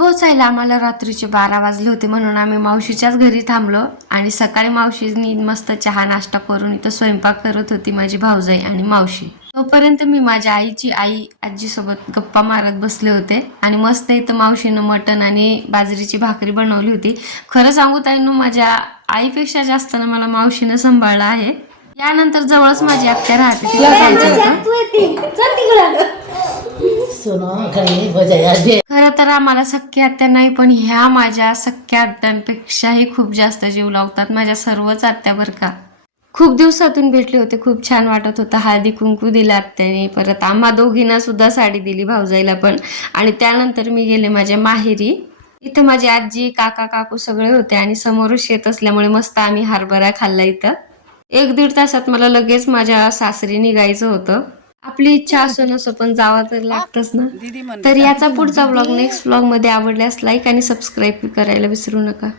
पोहोचायला आम्हाला रात्रीचे 12 वाजले होते, म्हणून आम्ही मावशीच्याच घरी थांबलो. आणि सकाळी मावशीनी मस्त चहा नाश्ता करून इथं स्वयंपाक करत होती माझी भाऊजाई आणि मावशी. तोपर्यंत मी माझ्या आजीसोबत गप्पा मारत बसले होते. आणि मस्त इथं मावशीनं मटण आणि बाजरीची भाकरी बनवली होती. खरं सांगू ताईंनो, माझ्या आईपेक्षा जास्त ना मला मावशीनं सांभाळलं आहे. यानंतर जवळच माझी आत्या राहते, तिला जायचं होतं. खरं तर आम्हाला सख्या आत्या नाही, पण ह्या माझ्या सख्या आत्यांपेक्षाही खूप जास्त जीव लावतात. माझ्या सर्वच आत्या बरं का. खूप दिवसातून भेटले होते, खूप छान वाटत होतं. हळदी कुंकू दिला आत्याने, परत आम्हा दोघींना सुद्धा साडी दिली, भाऊजाईला पण. आणि त्यानंतर मी गेले माझ्या माहेरी. इथं माझी आजी, काका, काकू सगळे होते आणि समोरच शेत असल्यामुळे मस्त आम्ही हरभरा खाल्ला इथं. 1-1.5 तासात मला लगेच माझ्या सासरी निघायचं होतं. आपली इच्छा असो नसो, पण जावं तर लागतच ना. तर याचा पुढचा व्लॉग नेक्स्ट व्लॉग मध्ये आवडल्यास लाईक आणि सबस्क्राईब करायला विसरू नका.